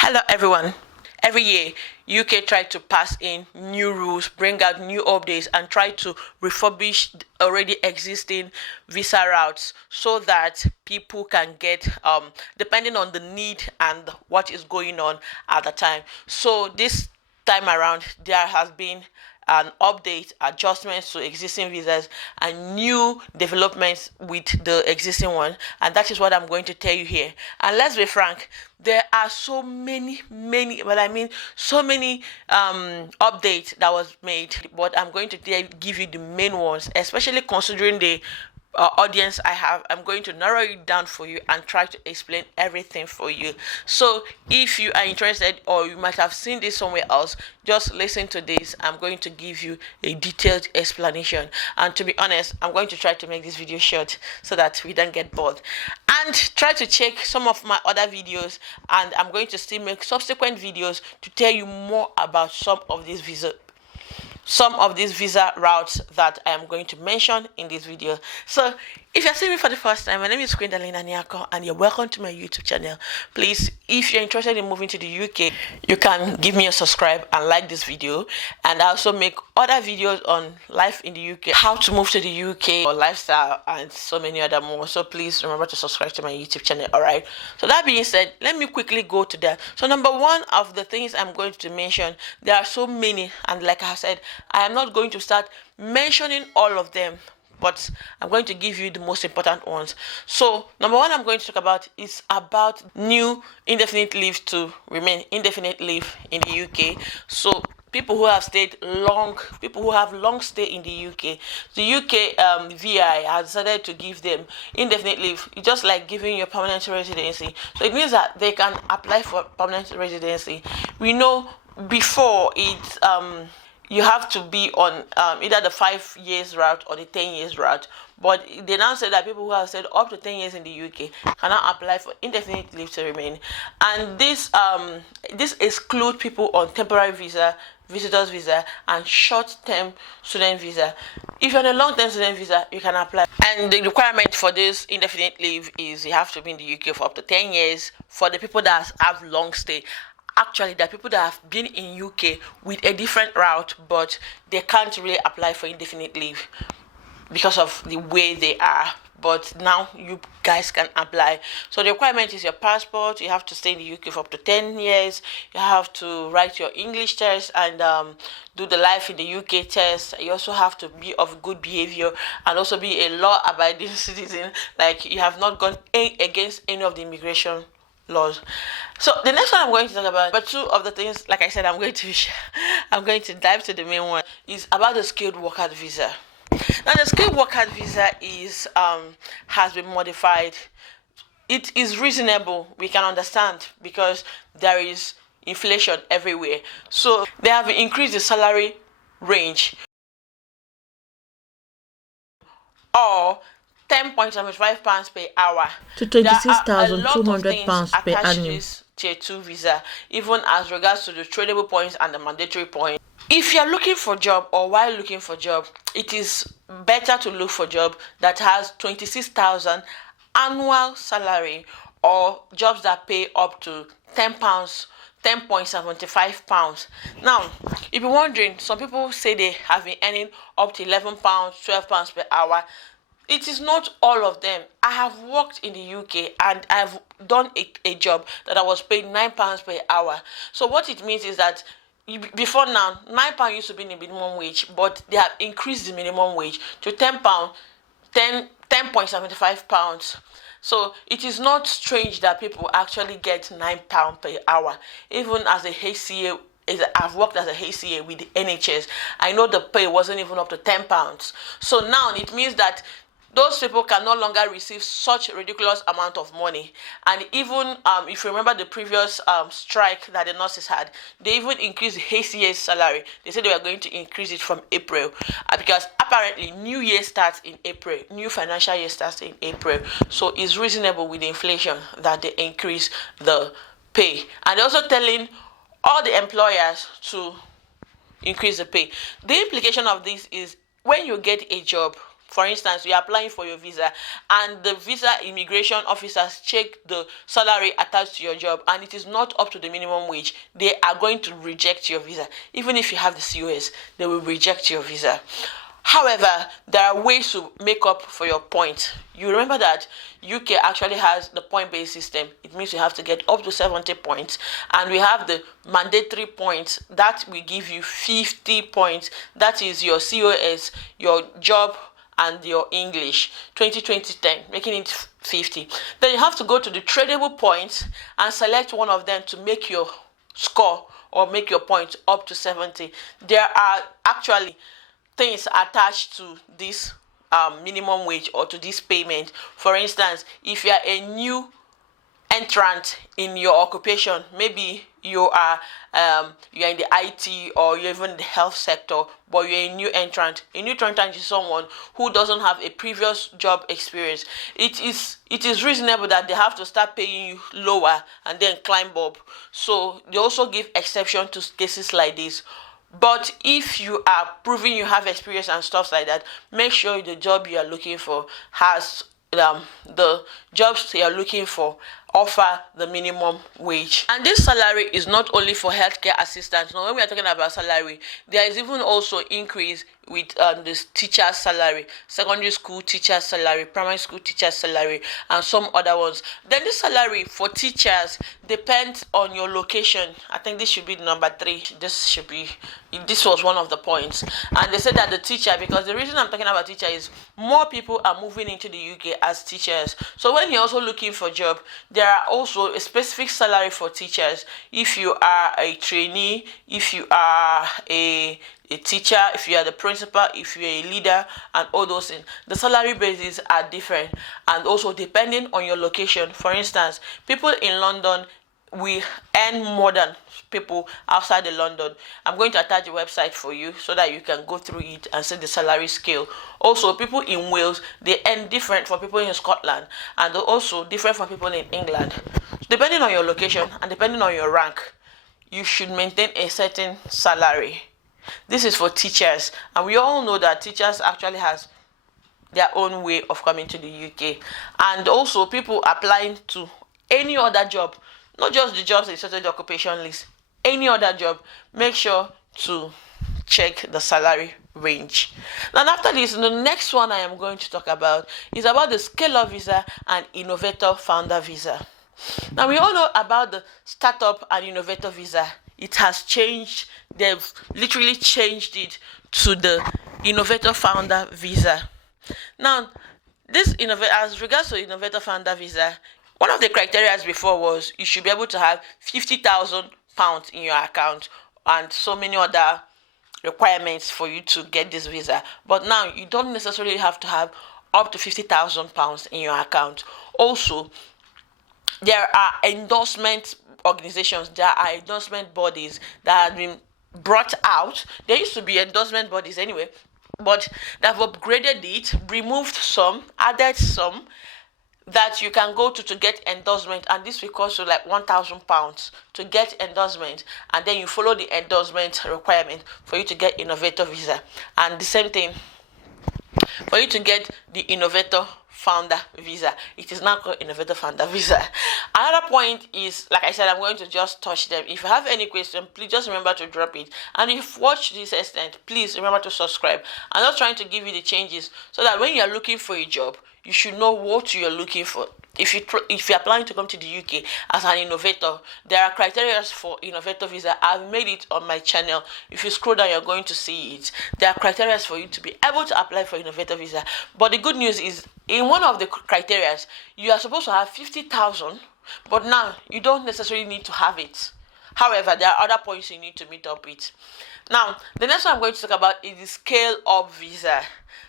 Hello everyone. Every year, UK try to pass in new rules, bring out new updates, and try to refurbish already existing visa routes so that people can get depending on the need and what is going on at the time. So this time around, there has been an update, adjustments to existing visas, and new developments with the existing one. And that is what I'm going to tell you here. And let's be frank, there are so many, well, I mean, so many updates that was made, but I'm going to give you the main ones, especially considering the audience I have. I'm going to narrow it down for you and try to explain everything for you. So if you are interested or you might have seen this somewhere else, just listen to this. I'm going to give you a detailed explanation, and to be honest, I'm going to try to make this video short so that we don't get bored, and try to check some of my other videos, and I'm going to still make subsequent videos to tell you more about some of these visa routes that I am going to mention in this video. So if you're seeing me for the first time, my name is Queen Dalina Nyako, and you're welcome to my YouTube channel. Please, if you're interested in moving to the UK, you can give me a subscribe and like this video. And I also make other videos on life in the UK, how to move to the UK, or lifestyle, and so many other more. So please remember to subscribe to my YouTube channel. All right, so that being said, let me quickly go to that. So number one of the things I'm going to mention, there are so many, and like I said, I am not going to start mentioning all of them, but I'm going to give you the most important ones. So number one I'm going to talk about is about new indefinite leave to remain, indefinite leave in the UK. So people who have long stay in the UK, the UKVI has decided to give them indefinite leave. It's just like giving you permanent residency. So it means that they can apply for permanent residency. We know before it's you have to be on either the 5 years route or the 10 years route. But they now say that people who have stayed up to 10 years in the UK cannot apply for indefinite leave to remain. And this excludes people on temporary visa, visitors visa, and short-term student visa. If you're on a long-term student visa, you can apply. And the requirement for this indefinite leave is you have to be in the UK for up to 10 years for the people that have long stay. Actually, there are people that have been in UK with a different route, but they can't really apply for indefinite leave because of the way they are. But now you guys can apply. So the requirement is your passport. You have to stay in the UK for up to 10 years. You have to write your English test and do the life in the UK test. You also have to be of good behavior and also be a law-abiding citizen. Like you have not gone against any of the immigration laws. So the next one I'm going to talk about, but two of the things, like I said, I'm going to dive to the main one, is about the skilled worker visa. Now the skilled worker visa is has been modified. It is reasonable, we can understand, because there is inflation everywhere. So they have increased the salary range, or £10.75 per hour to £26,200 per annum. Tier 2 visa, even as regards to the tradable points and the mandatory points. If you're looking for a job, or while looking for a job, it is better to look for a job that has 26,000 annual salary, or jobs that pay up to £10.75. Now, if you're wondering, some people say they have been earning up to £11, £12 per hour. It is not all of them. I have worked in the UK and I've done a job that I was paid £9 per hour. So what it means is that before now, £9 used to be the minimum wage, but they have increased the minimum wage to £10.75. So it is not strange that people actually get £9 per hour, even as a HCA. I've worked as a HCA with the NHS. I know the pay wasn't even up to £10. So now it means that those people can no longer receive such a ridiculous amount of money. And even if you remember the previous strike that the nurses had, they even increased the HCA's salary. They said they were going to increase it from April, because apparently new year starts in April, new financial year starts in April. So it's reasonable with the inflation that they increase the pay. And they're also telling all the employers to increase the pay. The implication of this is when you get a job, For instance, you're applying for your visa and the visa immigration officers check the salary attached to your job and it is not up to the minimum wage, they are going to reject your visa. Even if you have the COS, they will reject your visa. However, there are ways to make up for your points. You remember that UK actually has the point-based system. It means you have to get up to 70 points. And we have the mandatory points that will give you 50 points. That is your COS, your job, and your English 2020-10, making it 50. Then you have to go to the tradable points and select one of them to make your score or make your point up to 70. There are actually things attached to this minimum wage or to this payment. For instance, if you are a new entrant in your occupation, maybe you are in the IT or you're even in the health sector, but you're a new entrant. A new entrant is someone who doesn't have a previous job experience. It is reasonable that they have to start paying you lower and then climb up. So they also give exception to cases like this. But if you are proving you have experience and stuff like that, make sure the job you are looking for has the jobs you are looking for offer the minimum wage. And this salary is not only for healthcare assistants. Now, when we are talking about salary, there is even also increase with this teacher's salary, secondary school teacher's salary, primary school teacher's salary, and some other ones. Then the salary for teachers depends on your location. I think this should be number 3. This was one of the points. And they said that the teacher, because the reason I'm talking about teacher is more people are moving into the UK as teachers. So when you're also looking for a job, there are also a specific salary for teachers. If you are a trainee, if you are a teacher, if you are the principal, if you're a leader, and all those things, the salary bases are different. And also depending on your location. For instance, people in London we earn more than people outside the London. I'm going to attach a website for you so that you can go through it and see the salary scale. Also, people in Wales, they earn different from people in Scotland, and also different from people in England. Depending on your location and depending on your rank, you should maintain a certain salary. This is for teachers, and we all know that teachers actually has their own way of coming to the UK. And also people applying to any other job, not just the jobs in certain occupation list, any other job, make sure to check the salary range. Now after this, the next one I am going to talk about is about the Scale-Up visa and Innovator Founder visa. Now we all know about the Startup and Innovator visa. It has changed. They've literally changed it to the Innovator Founder visa. Now this as regards to Innovator Founder visa, one of the criteria before was you should be able to have £50,000 in your account and so many other requirements for you to get this visa. But now you don't necessarily have to have up to £50,000 in your account. Also, there are endorsement organizations, there are endorsement bodies that have been brought out. There used to be endorsement bodies anyway, but they've upgraded it, removed some, added some, that you can go to get endorsement, and this will cost you like £1,000 to get endorsement, and then you follow the endorsement requirement for you to get Innovator visa. And the same thing for you to get the Innovator Founder visa. It is now called Innovator Founder visa. Another point is, like I said, I'm going to just touch them. If you have any question, please just remember to drop it. And if you've watched this extent, please remember to subscribe. I'm just trying to give you the changes so that when you're looking for a job, you should know what you're looking for. If you're planning to come to the UK as an innovator, there are criteria for Innovator visa. I've made it on my channel. If you scroll down, you're going to see it. There are criteria for you to be able to apply for Innovator visa. But the good news is, in one of the criteria, you are supposed to have 50,000, but now you don't necessarily need to have it. However, there are other points you need to meet up with. Now, the next one I'm going to talk about is the Scale-Up visa.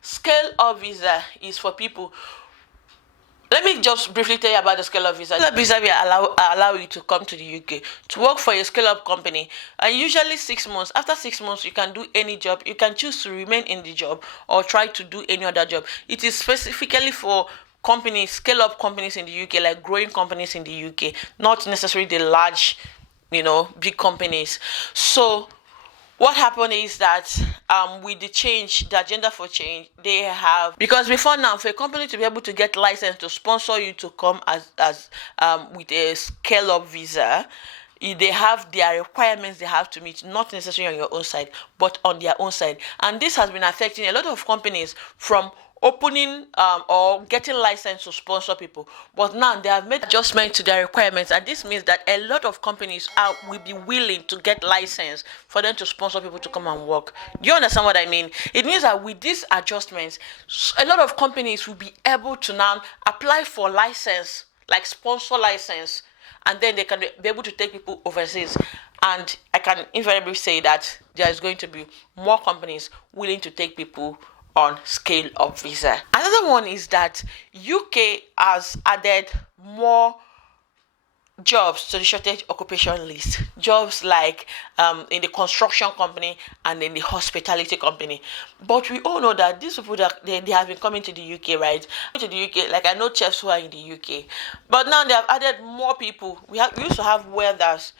Scale-Up visa is for people. Let me just briefly tell you about the Scale-Up visa. Scale-Up visa will allow you to come to the UK to work for a scale-up company, and usually 6 months. After 6 months, you can do any job. You can choose to remain in the job or try to do any other job. It is specifically for companies, scale-up companies in the UK, like growing companies in the UK, not necessarily the large, big companies. So what happened is that with the change, the agenda for change, they have, because before now, for a company to be able to get license to sponsor you to come as with a scale up visa, they have their requirements they have to meet, not necessarily on your own side, but on their own side. And this has been affecting a lot of companies from opening or getting license to sponsor people. But now they have made adjustments to their requirements, and this means that a lot of companies will be willing to get license for them to sponsor people to come and work. Do you understand what I mean? It means that with these adjustments, a lot of companies will be able to now apply for license, like sponsor license, and then they can be able to take people overseas. And I can invariably say that there is going to be more companies willing to take people on scale of visa. Another one is that UK has added more jobs to the shortage occupation list. Jobs like in the construction company and in the hospitality company. But we all know that these people that they have been coming to the UK, right? To the UK, like I know chefs who are in the UK, but now they have added more people. We used to have welders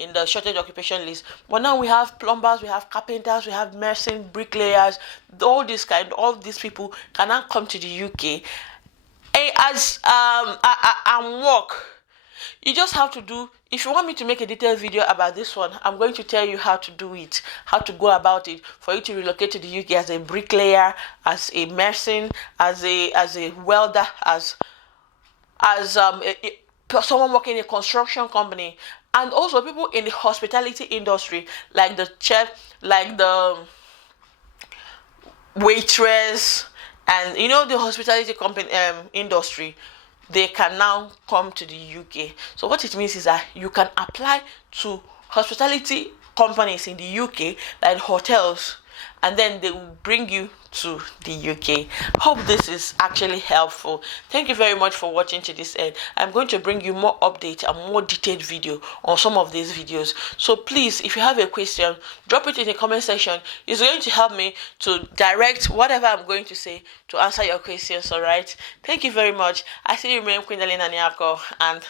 in the shortage occupation list, but now we have plumbers, we have carpenters, we have masons, bricklayers. All these people can now come to the UK and work. You just have to do, if you want me to make a detailed video about this one, I'm going to tell you how to do it, how to go about it for you to relocate to the UK as a bricklayer, as a mason, as a welder, as someone working in a construction company, and also people in the hospitality industry, like the chef, like the waitress, and the hospitality company industry. They can now come to the UK. So what it means is that you can apply to hospitality companies in the UK, like hotels, and then they will bring you to the UK. Hope this is actually helpful. Thank you very much for watching to this end. I'm going to bring you more updates and more detailed video on some of these videos. So please, if you have a question, drop it in the comment section. It's going to help me to direct whatever I'm going to say to answer your questions. All right. Thank you very much. I still remain Queen Naniako, and